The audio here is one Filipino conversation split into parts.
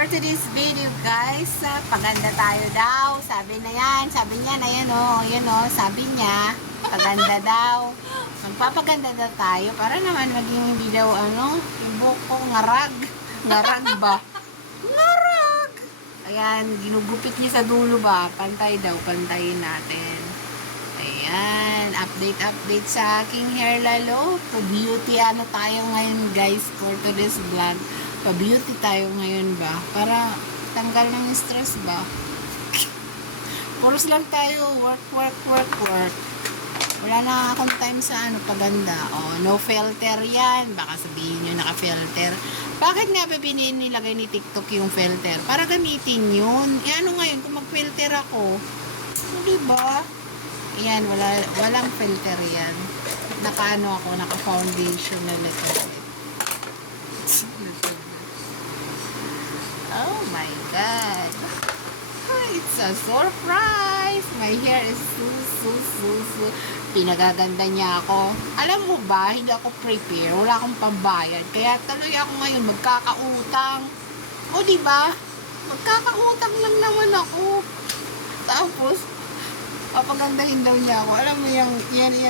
For today's video guys, paganda tayo daw. Sabi niya na yan o, sabi niya, paganda daw. Magpapaganda daw tayo para naman maging hindi daw yung buhok ko ngarag. Ngarag ba? Ngarag! Ayan, ginugupit niya sa dulo ba? Pantay daw, pantayin natin. Ayan, update sa aking hair lalo. Pa-beauty tayo ngayon guys for today's vlog. Pa-beauty tayo ngayon ba? Para tanggal ng stress ba? Puros lang tayo. Work. Wala na akong time sa paganda. No filter yan. Baka sabihin nyo naka-filter. Bakit nga ba nilagay ni TikTok yung filter? Para gamitin yun. Ngayon kung mag-filter ako? Diba? Ayan, walang filter yan. Naka-foundation na ito. Oh my God. It's a surprise. My hair is so. Pinagaganda niya ako. Alam mo ba, hindi ako prepare. Wala akong pambayad. Kaya tuloy ako ngayon magkakautang. O diba? Magkakautang lang naman ako. Tapos, papagandahin daw niya ako. Alam mo yan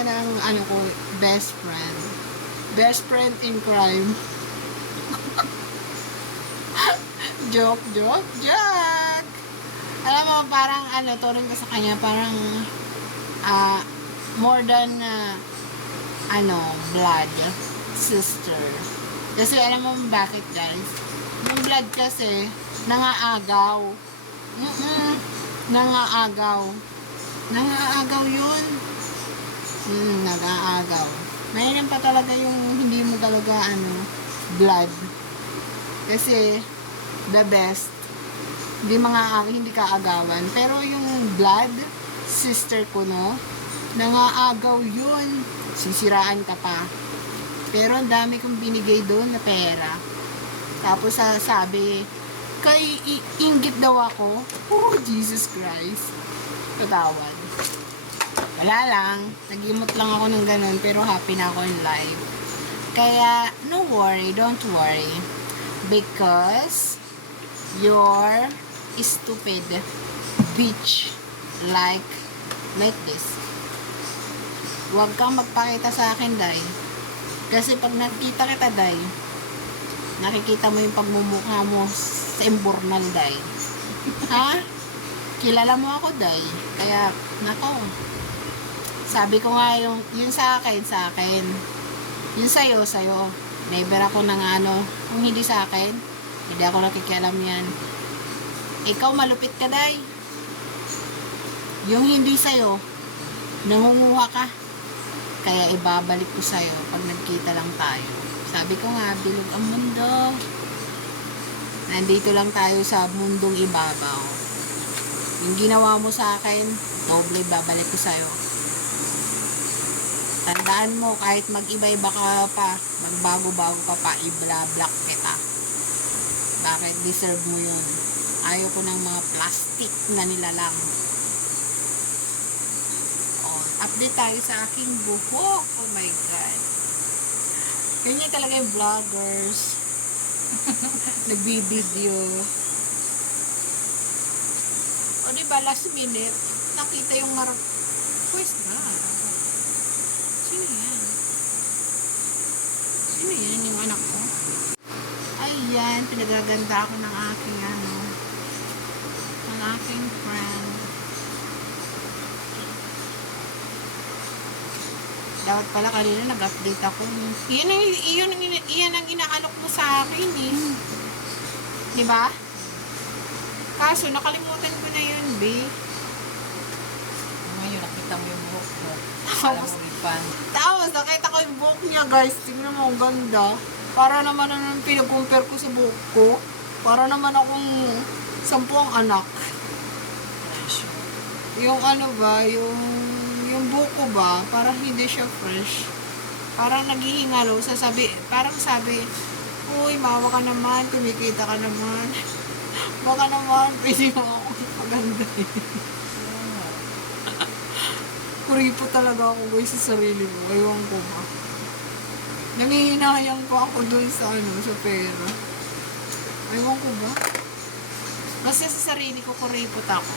ang ko, best friend. Best friend in crime. Joke. Alam mo, parang turing ko sa kanya, parang more than blood sister. Kasi alam mo bakit guys? Yung blood kasi nangaagaw. Nangaagaw yun. Nangaagaw. Mayroon pa talaga yung hindi mo talaga blood. Kasi the best, hindi kaagawan. Pero yung blood sister ko, nangaagaw yun. Sisiraan ka pa. Pero ang dami kong binigay doon na pera. Tapos sabi, kay inggit daw ako. Oh, Jesus Christ. Patawad. Wala lang. Nag-imot lang ako ng ganun, pero happy na ako in life. Kaya, no worry, don't worry. Because you're stupid bitch like this. Huwag kang magpakita sa akin, Day. Kasi pag nakita kita, Day, nakikita mo yung pagmumukha mo sa emburnal, Day. Ha? Kilala mo ako, Day. Kaya, nako. Sabi ko nga yung sa akin. Yung sa'yo. Never ako kung hindi sa akin, hindi ako nakikialam yan. Ikaw malupit ka, Day. Yung hindi sa'yo, nangunguha ka. Kaya ibabalik ko sa'yo pag nagkita lang tayo. Sabi ko nga, bilog ang mundo. Nandito lang tayo sa mundong ibabaw. Yung ginawa mo sa akin, doble babalik ko sa'yo. Tandaan mo, kahit mag-iba-iba ka pa, magbago-bago ka pa, i-block kita. Bakit? Deserve mo yun. Ayaw ko ng mga plastic na nilalang. Update tayo sa aking buhok. Oh my God. Ganyan talaga yung vloggers. Nagbibideo. O diba, last minute, nakita yung Pwes na. Sino yan? Yung anak ko? Ayan, pinagaganda ako ng aking ng aking friend. Dapat pala kanina nag-update ako. Iyan ang inaalok mo sa akin eh. Diba? Kaso nakalimutan ko na yun, be. Ngayon, nakita mo yung buhok mo. Tapos nakita ko yung buhok niya, guys. Tingnan mo, ang ganda. Para naman pinag-compare ko sa buhok ko. Para naman akong 10 anak. Yung yung buhok ko ba, parang hindi siya fresh. Parang naghihingalo. Parang sabi, uy, mawa ka naman, kumikita ka naman. Baka naman, pwede mo akong maganda eh. Kuripo talaga ako guys sa sarili mo. Ewan ko ba. Nangihinayang pa ako dun sa sa pera. Ewan ko ba. Kasi sa sarili ko, kuripot ako.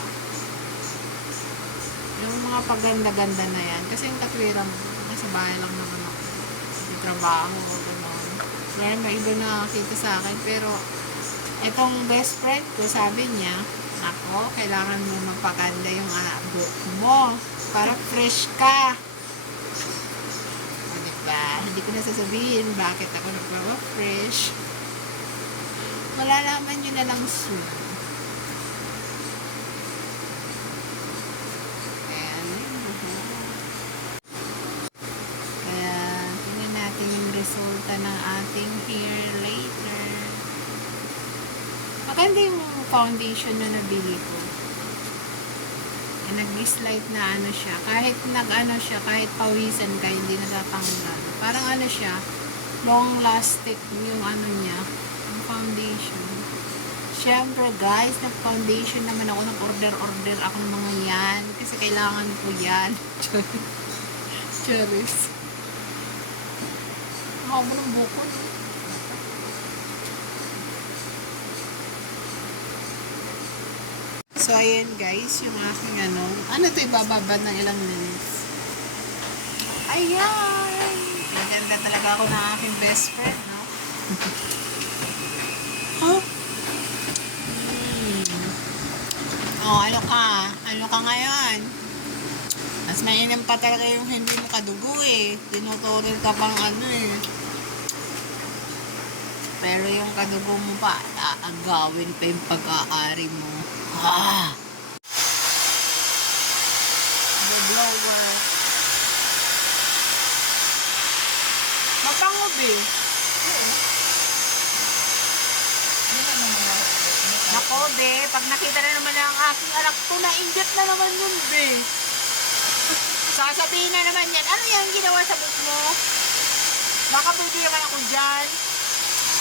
Yung mga paganda-ganda na yan. Kasi yung katwiran, nasa bahay lang naman ako. May trabaho, gano'n. Kaya may iba nakakita sa akin. Pero, itong best friend ko, sabi niya, ako, kailangan mo magpaganda yung buhok mo. Para fresh ka. O, diba? Hindi ko na sasabihin bakit ako nagpapa-fresh. Malalaman nyo na lang soon. Ayan. Kaya, tingnan natin yung resulta ng ating hair later. Maganda yung foundation na nabili ko. Nag-slide na ano siya. Kahit nag-ano siya, kahit pawisan ka, hindi natatanggal. Parang ano siya, long lasting yung ano niya, yung foundation. Siyempre guys, nag-foundation naman ako, nag-order ako ng mga yan. Kasi kailangan ko yan. Charis. Nakabo ng buko. So, ayan guys, yung aking ano ito, ibababad ng ilang minutes. Ayan! Pinaganda talaga ako ng aking best friend, no? Huh? Oh, ano ka? Ano ka ngayon? Mas mainam pa talaga yung hindi mo kadugo eh. Tinuturil ka pang ano eh. Pero yung kadugo mo pa, aagawin pa yung pag-aari mo. Ah! The blower. Mapango, be. Nako, be. Pag nakita na naman ang aking anak ko, na-inject na naman yun, be. Sasabihin na naman yan, ano yung ginawa sa book mo? Baka pwede naman ako dyan.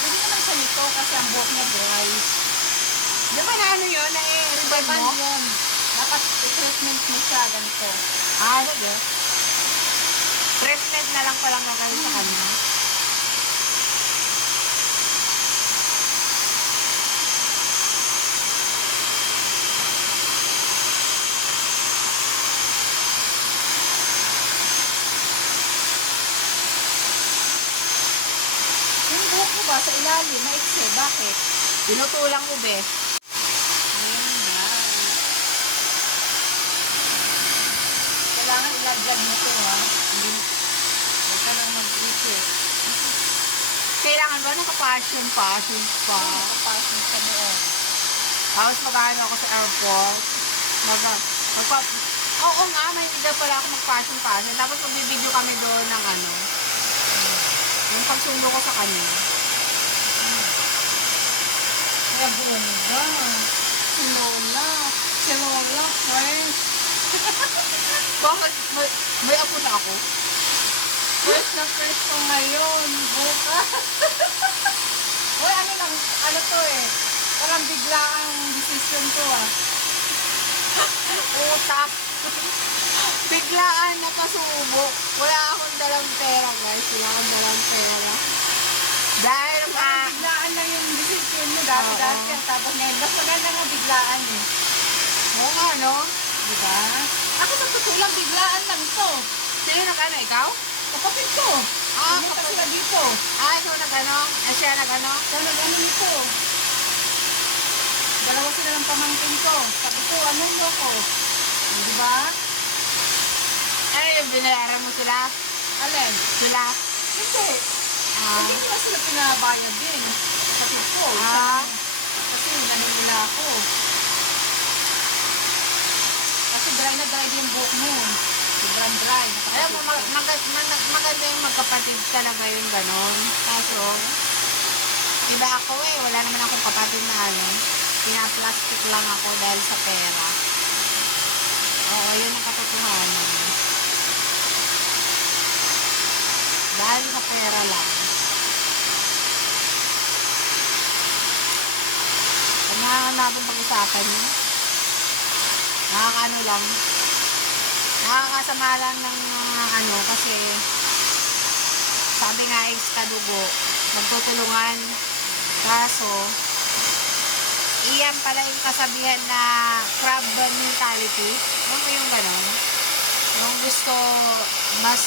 Hindi naman siya nito kasi ang buhok niya dry. Di ba na ano yun? Na-revive mo? Yun. Dapat treatment mo siya ganito. Ah, sige. Treatment na lang palang gagawin sa kanya. Yung buhok mo ba sa ilalim, maiksi, bakit? Tinutulang ko, be. Kailangan ilagyan mo ito, ha? Hindi. Huwag ka nang mag-isip. Kailangan ba naka-passion pa? Kapasok sa doon. Tapos mag-ano ako sa airport. Oo nga, may hindi pala ako mag-passion. Tapos magbibideo kami doon ng yung pagsundo ko sa kanya. Kaya bongga. Si Lola, fresh. Bakit? May apo na ako? Fresh na fresh ko ngayon. Bukas. Uy, ano to eh. Parang bigla ang decision to, ah. Utak. Biglaan napasubok. Wala akong dalang pera, guys. Wala akong dalang pera. Dahil Parang biglaan lang yung decision mo. Dati-dati yan. Tapos ngayon, mas maganda nga biglaan eh. Oo nga, no? Diba? Ako sa totoo lang, biglaan lang to. Sino nag-ano? Ikaw? Kapatid ko. Pumunta kapatid. sila dito. Ikaw nag-ano? Siya nag-ano? Kaya nag-ano nito. Dalawa sila ng pamangkin ko. Sabi ko, ano mo ko? Diba? Ano yung binayaran mo sila? Alin? Sila? Hindi. Hindi nila sila pinabayad din. Kapatid ko. Kasi nanimula ako. Kasi dry na dry yung buhok mo. Sobrang dry. Alam mo, maganda yung magkapatid talaga yung ganon. Kaso, iba ako eh. Wala naman akong kapatid na pinaplastic lang ako dahil sa pera. Oo, yun ang katotohanan. Dahil sa pera lang. Pag natin pag-usapan yun, nakakano lang, nakakasama lang ng kasi sabi nga kadugo, magtutulungan, kaso iya yan pala yung kasabihan na crab mentality. Alam mo yung gano'n? Yung gusto mas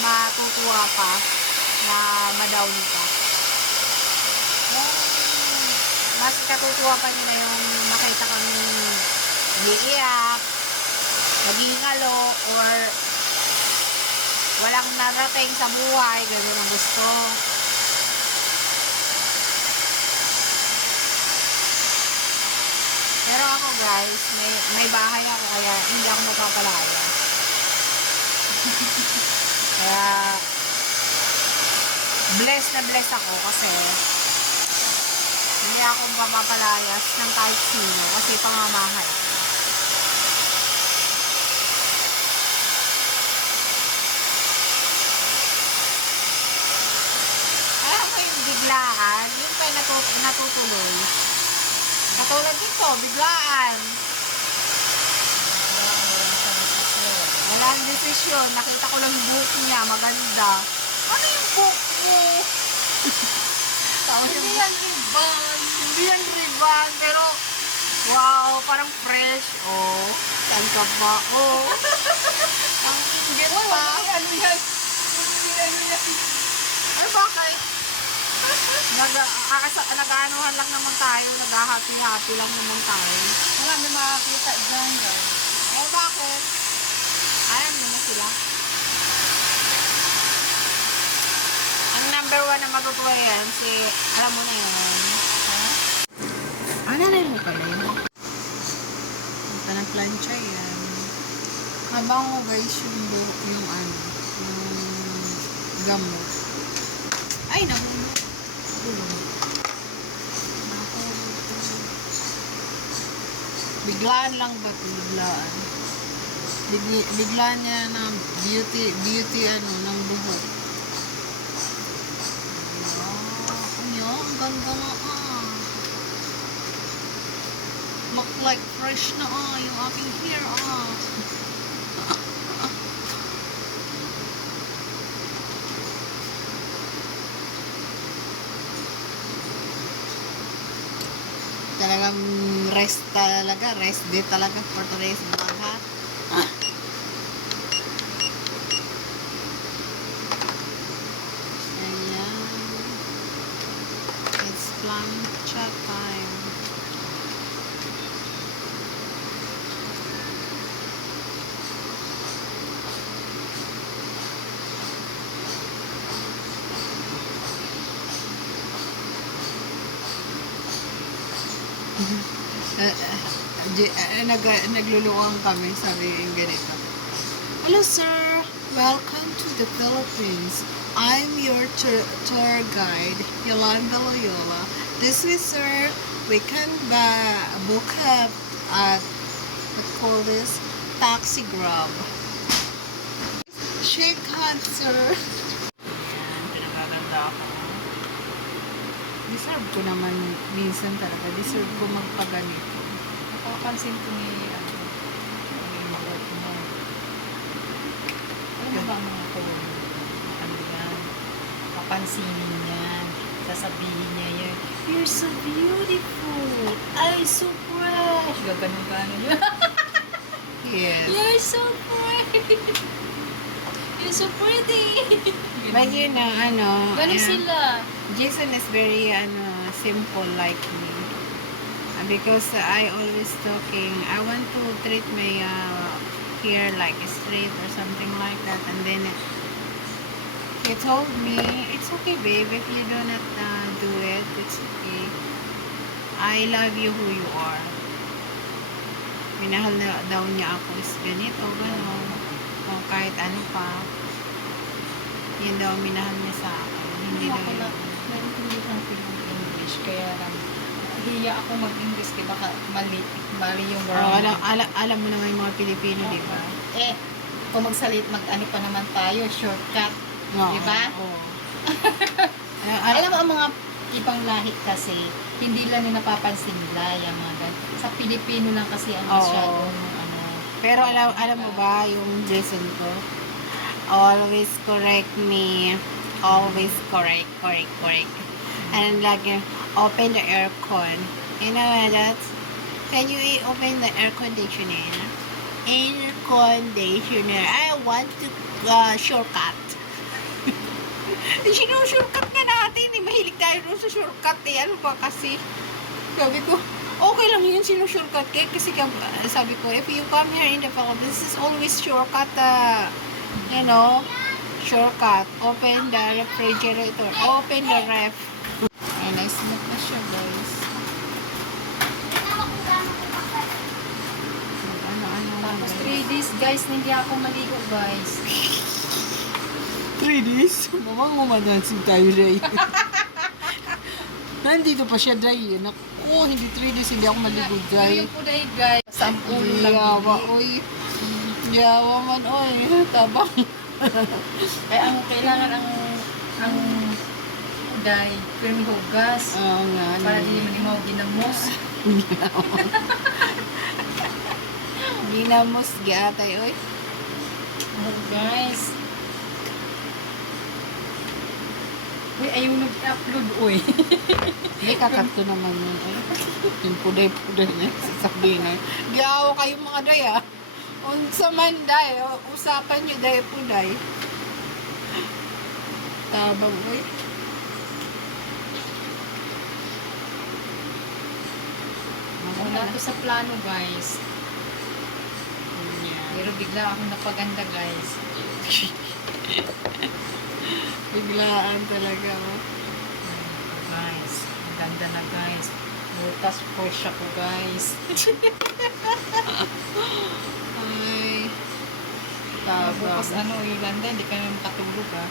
matutuwa pa na ma-down ka. Yung mas katutuwa pa nila yung makita kang umiiyak, naghihingalo, or walang narating sa buhay, gano'n ang gusto. Pero ako guys, may bahay ako kaya hindi ako mapapalaya. Kaya blessed na blessed ako kasi hindi ako mapapalayas ng kahit sino kasi pangamahay ako. Alam mo yung biglaan, yun pa yung natutuloy. Katulad dito, biglaan. Walang desisyon. Nakita ko lang yung buhok niya, maganda. Ano yung buhok mo? Hindi yan ribbon. Hindi yan ribbon, pero wow, parang fresh. Oh, saan ka ba? Oh, ang ingit pa. Ano yan? Ay, bakit? Nag-aanuhan lang naman tayo, nag-happy-happy lang naman tayo. Wala may makakita dyan, guys. Eh, bakit? Alam mo na sila. Ang number 1 na matutuwa yan, alam mo na yun. Ano na mo pala yun? Ang panang-plancha yan. Mabango guys yung yung gamot. Ay, nahulog. Biglaan lang ba? Biglaan. Biglaan niya na beauty ng buhok. Ang ganda na Look like fresh na yung aking hair Talagang rest day talaga for today's vlog ha. Ayan. It's plancha time. Nagluluwang kami, sabi yung ganito. Hello sir, welcome to the Philippines. I'm your tour guide, Yolanda Loyola. This way sir, we can book up at, call this, Taxi Grab. Shake hands sir. Ayan, pinagaganda ako. Deserve ko naman minsan talaga. Deserve ko magpaganito. Napapansin ko ni work mo. Ano ba ang mga kulong? Ano yan? Papansinin yan. Sasabihin niya yan. You're so beautiful. I'm so fresh. Gaganon-ganon yun. Yes. You're so pretty. You're so pretty. But you know, Ganun sila. Jason is very simple like me. Because I always talking, I want to treat my hair like straight or something like that. And then he told me, it's okay babe, if you do not do it, it's okay. I love you who you are. Minahal na daw niya ako is ganito, gano'n. O kahit ano pa. Yun daw minahal niya sa akin. Hindi daw yun. Naiintindihan ko yung English, kaya hiya ako mag-English, kaya baka mali yung Oh, grammar. alam mo naman yung mga Pilipino, di ba? Kung mag-ano pa naman tayo, shortcut. Oo, Di ba? oo. Alam mo, ang mga ibang lahi kasi, hindi lang yung napapansin nila, yung mga ganun. Sa Pilipino lang kasi ang Oo. masyadong, Pero alam mo ba yung Jason ko? Always correct me. Always correct. And like, open the aircon. You know what that? Can you open the air conditioner? Air conditioner. I want to shortcut. Shortcut nga natin. Eh. Mahilig tayo doon sa shortcut. Eh. Ano ba kasi? Sabi ko, okay lang yun shortcut kay kasi sabi ko, if you come here in the Philippines, this is always shortcut. You know, shortcut. Open the refrigerator. Open the ref. Ay, nice na siya, guys. Tapos 3 days guys, na hindi ako maligo guys. 3 days? Mamang umadansing tayo, Ray. Nandito pa siya, Day. Naku, hindi 3 days, hindi ako maligo, Day. Yung po dahil guys, sa ulo lang. Yawa, oy. Yawa man, oy. Tabang. Ay, ang kailangan ang uday, firme hugas. Oo nga. Para di naman mo ginamos. Ginamos, giatay, oy. Oh, guys. Uy, ayaw nag-upload, uy. Hindi, kakatto naman yun, oy. Yung puday-puday na sasabihin na. Giawa kayo mga day, ah. Unsa man, day. Usapan nyo, day, puday. Tabang, oy. Wala to sa plano, guys. Pero bigla ako napaganda, guys. Biglaan talaga, oh. Guys, ang ganda na, guys. Butas fresh ako, guys. Ay. Bukas Tabang. Yolanda, hindi ka naman makatulog, ha?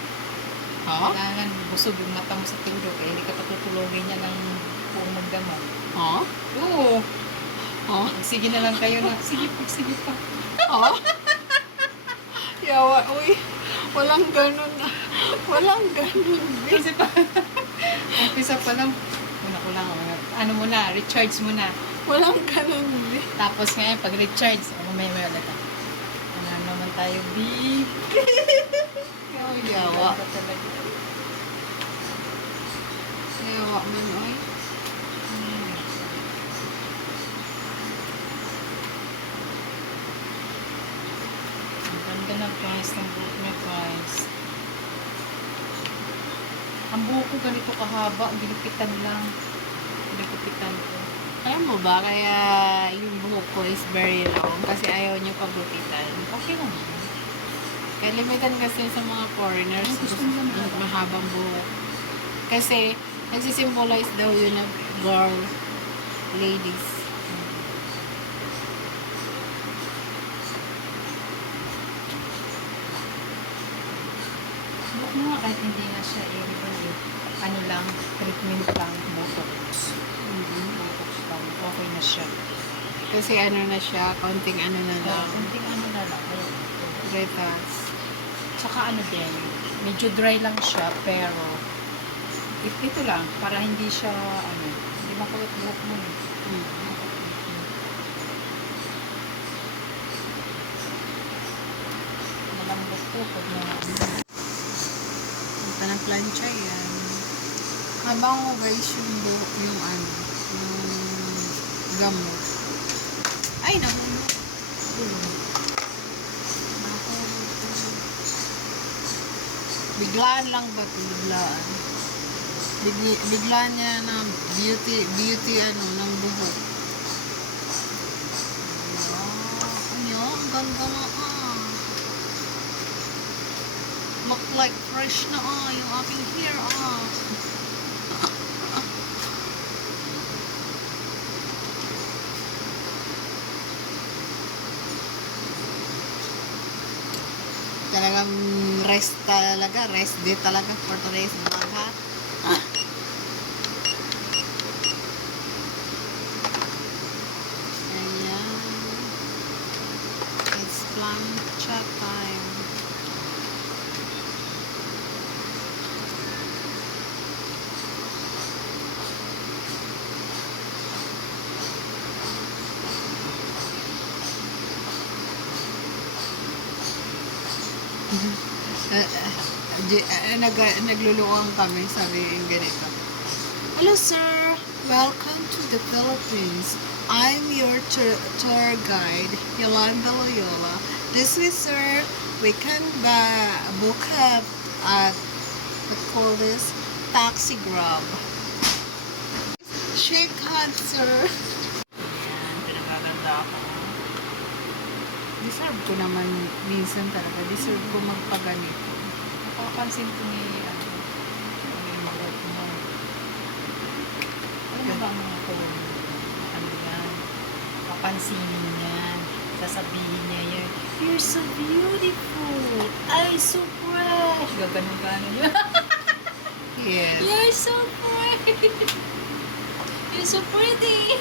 Ha? Kailangan busog yung mata mo sa tulog, eh. Hindi ka patutulogin niya ng buong magdamag. Ha? Oo. Ha? Sige na lang kayo na. Sige pa. Ha? Yawa, uy. Walang ganun. Walang ganun. Kasi pa, umpisa pa lang, una ko lang, ano muna, recharge muna. Walang ganun. Tapos ngayon, pag recharge, may ulit. Ano naman tayo, B? Yawa. Ganda talaga. Yawa man, uy. Ang ganda na, guys, ng buhok niya, guys. Ang buhok ko ganito kahaba, ginupitan lang. Ginupitan ko. Alam mo ba, kaya yung buhok ko is very long kasi ayaw niyo pagupitan. Okay lang. Kaya limitan kasi sa mga foreigners Ay, gusto nila mahaba. mahabang buhok. Kasi nagsisimbolize daw yun na girl, ladies. Buhok mo nga kahit hindi na siya ano lang, treatment lang, botox. Botox lang, okay na siya. Kasi ano na siya, konting ano na lang. Kunting ano na lang. Retas. Tsaka ano din, medyo dry lang siya, pero ito lang, para hindi siya, hindi makulit buhok mo. Malambot po pag mga Punta ng plancha yan. Habang mo guys yung buhok, yung ano, yung gamot. Ay, nahulog. Biglaan lang ba ito? Biglaan. Biglaan niya na beauty ano, ng buhok. Ano, ang ganda na Look like fresh na yung aking hair Talagang rest day talaga for today's vlog, ha? Ayan. It's plancha time. nagluluwang kami, sabi yung ganito. Hello sir, Welcome to the Philippines. I'm your tour guide, Yolanda Loyola. This is our weekend book at what call this taxi grab. Shake hands, sir. Ayan, pinagaganda ako. Deserve ko naman minsan talaga. Deserve ko magpaganito. Napapansin ko ni, yung mga mo. Alam mo ba ang mga kulong? Ano yan? Papansinin yan. Sasabihin niya yan, "You're so beautiful. Ay, so fresh." Gaganon-ganon yun. Yes. You're so pretty. You're so pretty.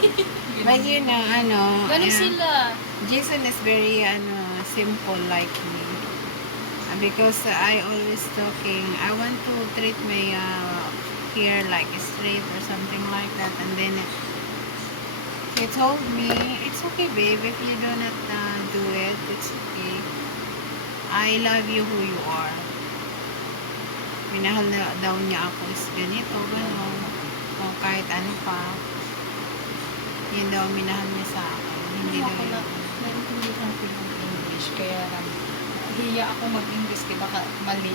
But you know, Ganon sila. Jason is very simple like me. Because I always talking, I want to treat my hair like straight or something like that, and then he told me, "It's okay, babe, if you do not do it, it's okay. I love you who you are." Minahal na daw niya ako is ganito, gano'n. O kahit ano pa. Yun daw minahal niya sa akin. Hindi daw yun. Naintindihan ko yung English, kaya lang, hiya ako mag-English, kaya baka mali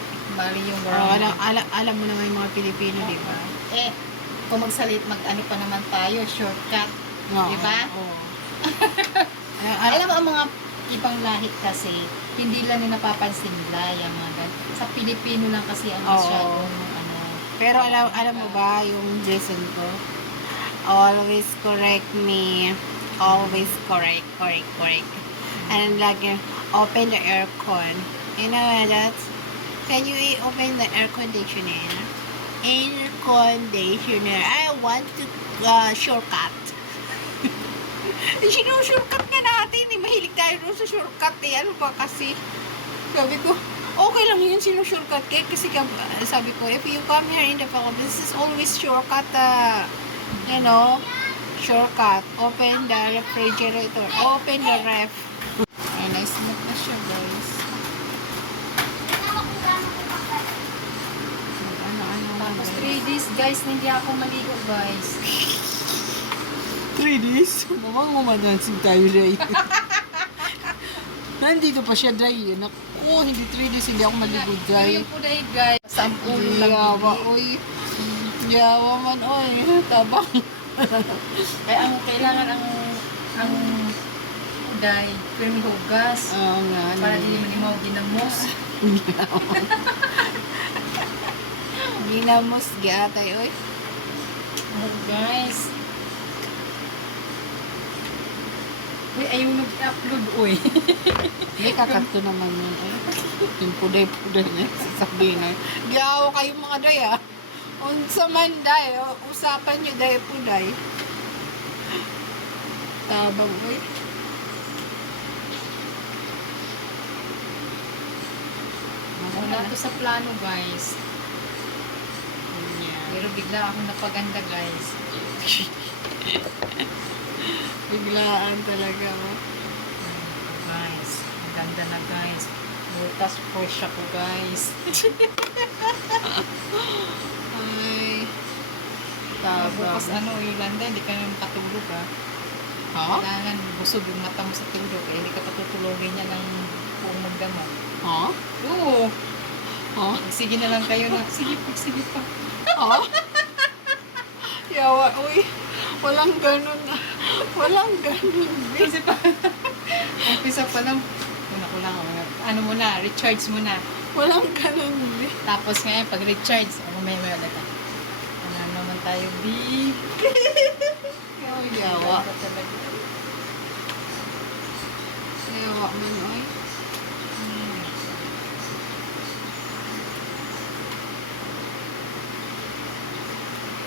yung Oh, grammar. alam mo naman yung mga Pilipino, di ba? Eh, kung mag-ano pa naman tayo, shortcut. Oo, Di ba? oo. Alam mo, ang mga ibang lahi kasi, hindi lang nila napapansin nila, yung mga ganun. Sa Pilipino lang kasi ang Oo. masyadong, Pero alam mo ba yung Jason ko? Always correct me. Always correct. And like, open the aircon. You know that? Can you open the air conditioner? Air conditioner. I want to shortcut. Shortcut nga natin. Mahilig tayo doon sa shortcut. Ano ba kasi? Sabi ko, okay lang yun shortcut cake kasi sabi ko, if you come here in the Philippines, this is always shortcut, shortcut. Open the refrigerator. Open the ref. Ay, nice na siya, guys. Tapos 3 days, guys, na hindi ako maligo, guys. 3 days? Mamang umadansing tayo, Ray. Nandito pa siya, Day. Naku, hindi 3 days, hindi ako maligo, Pero Day. yung puday, guys, 10 lang. Yawa, oy. Yawa man, oy. Tabang. Kaya ang kailangan ang puday, pero may hugas. Oo nga. Para hindi manimaw ginamos. Ginamos, giatay, oy. Oh, guys. Uy, ayaw nag-upload, uy. Hindi, kakat ko naman yun, oy. Yung puday-puday niya, sasabihin na. Diyaw kayo mga day, ah. Unsa man day, usapan nyo day, puday. Tabang, oy. Wala to sa plano, guys. Pero bigla ako napaganda, guys. Biglaan talaga, oh. Guys, ang ganda na, guys. Butas fresh ako, guys. Ay. Bukas Tabang. Yolanda, hindi ka naman katulog, ha? Ha? Kailangan busog yung mata mo sa tulog, kaya hindi ka patutulogin niya ng buong mundo mo. Ha? Oo. Ha? Sige na lang kayo na. Sige pa. Ha? Yawa, uy. Walang ganun. Walang ganun. Kasi pa, umpisa pa lang, una ko lang, ano muna, recharge muna. Walang ganun. Tapos ngayon, pag recharge, may ulit. Ano naman tayo, beep. Yawa. Ganda talaga. Yawa man, uy.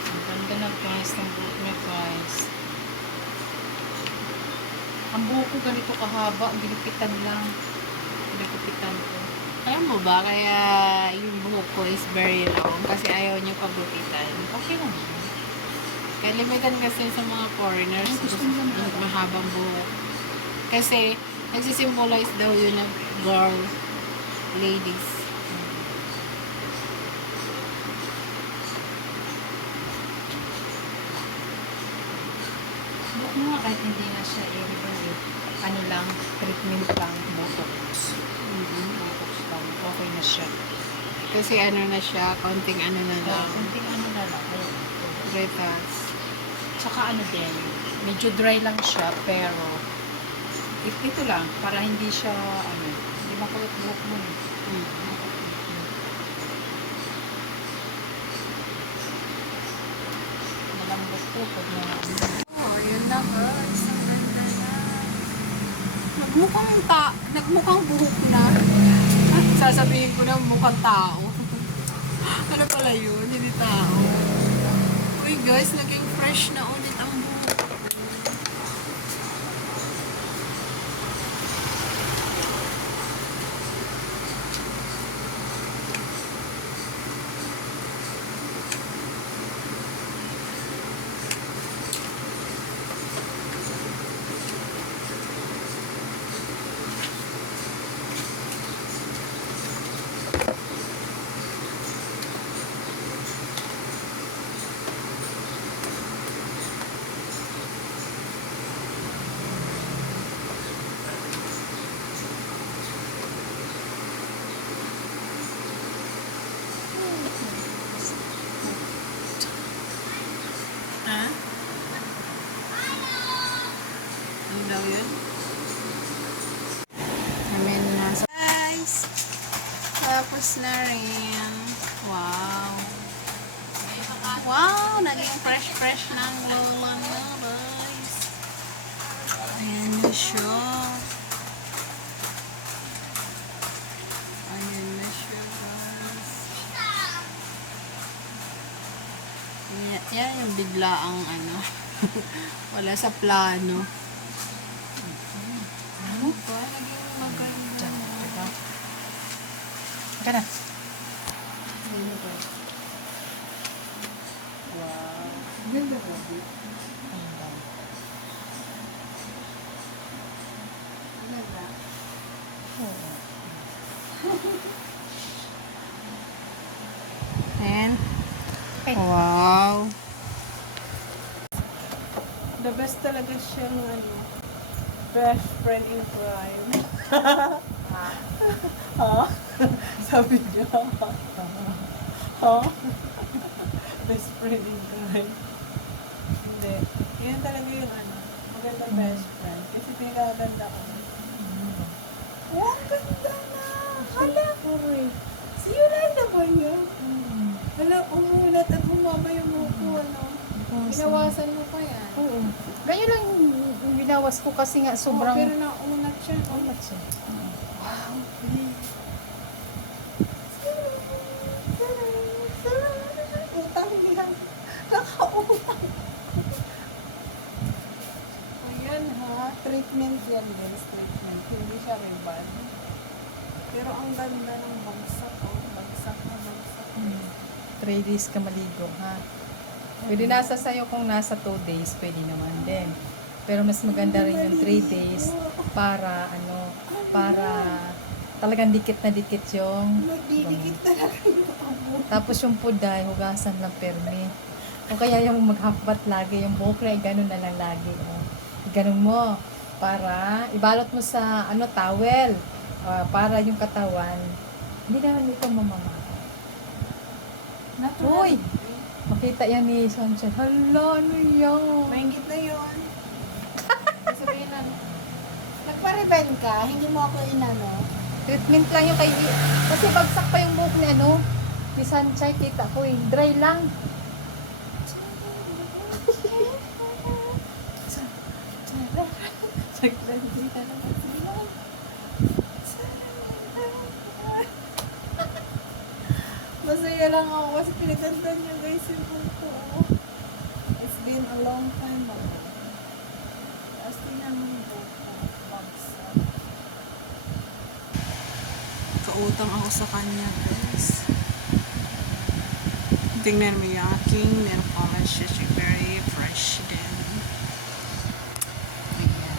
Ang ganda na, guys, ng buhok niya, guys. Ang buhok ko ganito kahaba, gilipitan lang. Gilipitan ko. Alam mo ba, kaya yung buhok ko is very long kasi ayaw niya pagupitan. Okay lang. Kaya limitan kasi sa mga foreigners, Ay, gusto nila mahaba. mahabang buhok. Kasi nagsisimbolize daw yun na girl, ladies. nga, kahit hindi na siya irriban ano lang, treatment lang, botox. Botox lang, okay na siya. Kasi ano na siya, konting ano na lang. Kunting ano na lang, ayun. Retas. Tsaka ano din, medyo dry lang siya, pero ito lang, para hindi siya, ano, hindi makulot buhok mo. Malambot po pag mga Oh, yun na guys. Ang ganda na. Nagmukhang buhok na. Sasabihin ko na mukhang tao. Ano pala yun? Hindi tao. Uy guys, naging fresh na ulit ang buhok. Ha? Ano daw yun? Amen na. Guys! Tapos na rin. Wow! Wow! Naging fresh ng lola mo, guys. Ayan na siya. Ayan na siya, guys. Yan yung bigla ang ano. Wala sa plano. Ano ba? Naging maganda. Teka na. Wow. Ganda ba? Ganda. And, wow. The best talaga siyang ano, best friend in crime. Ha? Sabi niya. Ha? Best friend in crime. Hindi. Yan talaga yung ano, maganda best friend. Kasi pinagaganda ko. Oh, ang ganda na! Hala! Si Yolanda ba niya? Hala, umulat at humaba yung buko, ano? Binawasan mo pa yan. Oo. Ganyan lang yung binawas ko kasi nga sobrang... Pero naunat siya. Ulat siya. Wow! Utang yan. Nakautang. Ayan ha. Treatment yan guys. Treatment. Hindi siya reband. Pero ang ganda ng bagsak. Oh. Bagsak na bagsak. 3 days ka maligo, ha? Pwede nasa sa'yo kung nasa 2 days, pwede naman din. Pero mas maganda rin yung 3 days para, para talagang dikit na dikit yung... Nagdidikit talaga yung abo. Tapos yung puday, hugasan ng permi. O kaya yung maghakbat lagi, yung buhok na ganun na lang lagi. Oh. Ganun mo. Para ibalot mo sa towel. Para yung katawan, hindi naman ito mamama. Natural. Uy! Makita yan ni Sunshine. Hala, ano yan? Mahingit na yun. Sabihin na, nagpa-reband ka, hindi mo ako inano. Treatment lang yung kay... Kasi bagsak pa yung buhok ni ni Sunshine, kita ko eh. Dry lang. Naglandita naman sila. Masaya lang ako kasi pinagdandan niya guys yung buko. It's been a long time ago. Tapos tingnan mo yung buko. Bagsak. Kautang ako sa kanya guys. Tingnan mo yung aking nail polish. Siya very fresh din. Ayan.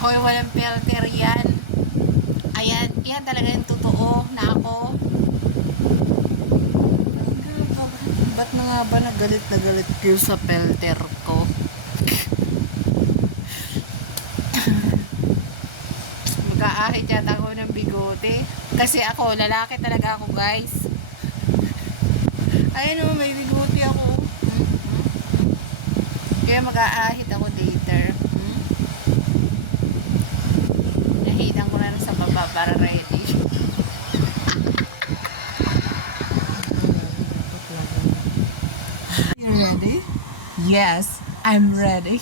Hoy, walang filter yan. Ayan, yan talaga yung totoo na ako. nga ba na galit kayo sa pelter ko? Mag-aahit yata ako ng bigote. Kasi ako, lalaki talaga ako, guys. Ayun o, may bigote ako. Kaya mag-aahit ako later. Nahitan ko na lang sa baba para ready. You ready? Yes, I'm ready.